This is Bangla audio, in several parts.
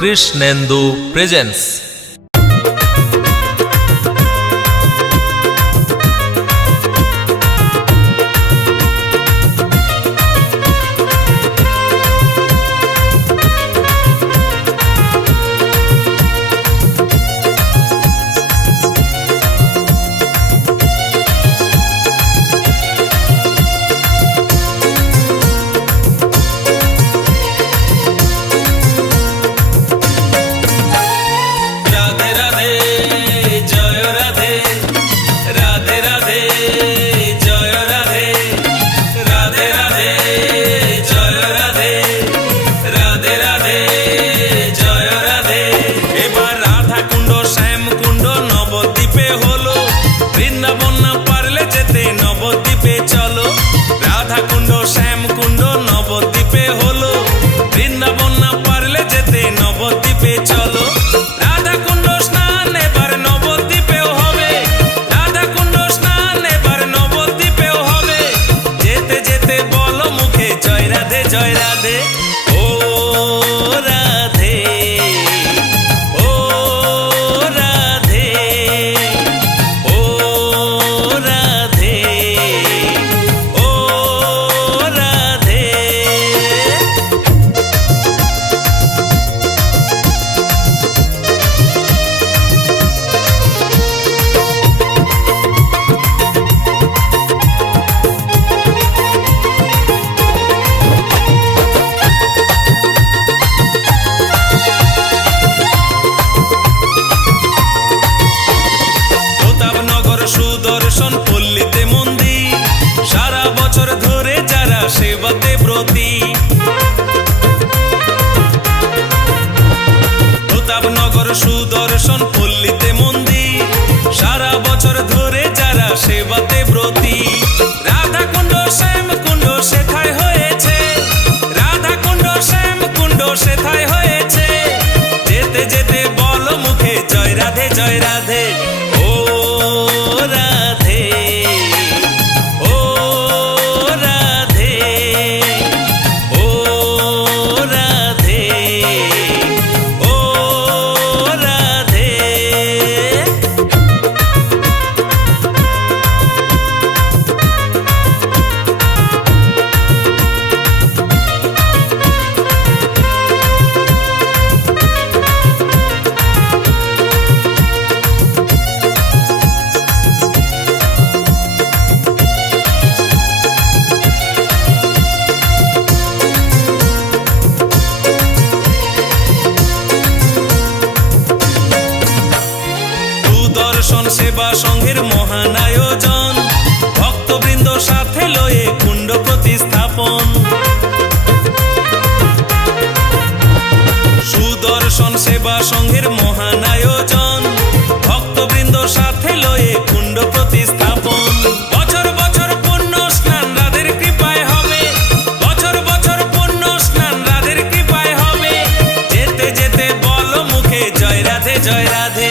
কৃষ্ণেন্দু প্রেজেন্স। সুদর্শন পল্লীতে মন্দির, সারা বছর ধরে যারা সেবাতে ব্রতী। প্রতাপনগর সুদর্শন পল্লীতে মন্দির, সারা বছর ধরে যারা সেবাতে ব্রতী। রাধাকুণ্ড শ্যামকুণ্ড সেথায় হয়েছে, রাধাকুণ্ড শ্যামকুণ্ড সেথায় হয়েছে। যেতে যেতে বলো মুখে জয় রাধে জয় রাধে। সেবা সংঘের মহান আয়োজন, ভক্তবৃন্দ সাথে লয়ে কুণ্ড প্রতিস্থাপন। সুদর্শন সেবা সংঘের মহান আয়োজন, ভক্তবৃন্দ সাথে লয়ে কুণ্ড প্রতিস্থাপন। বছর বছর পুণ্য স্নান রাধের কৃপায় হবে, বছর বছর পুণ্য স্নান রাধের কৃপায় হবে। যেতে যেতে বলো মুখে জয় রাধে জয় রাধে।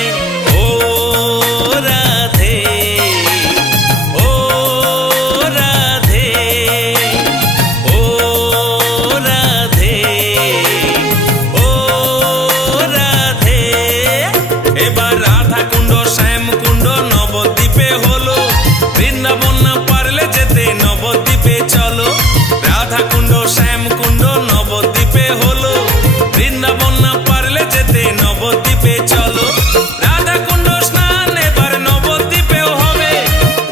এবার রাধাকুণ্ড শ্যামকুণ্ড নবদ্বীপে হলো, বৃন্দাবন না পারলে যেতে নবদ্বীপে চলো। রাধাকুণ্ড শ্যামকুণ্ড নবদ্বীপে হলো, বৃন্দাবন না পারলে যেতে নবদ্বীপে চলো। রাধাকুণ্ড স্নান এবার নবদ্বীপেও হবে,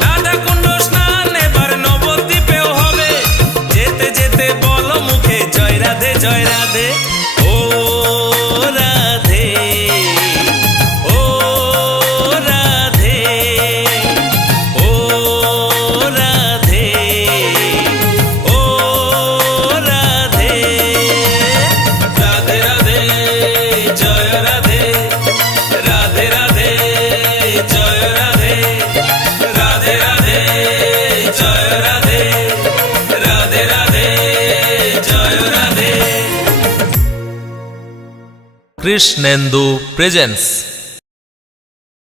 রাধাকুণ্ড স্নান এবার নবদ্বীপেও হবে। যেতে যেতে বলো মুখে জয় রাধে জয় রাধে। কৃষ্ণেন্দু প্রেজেন্স।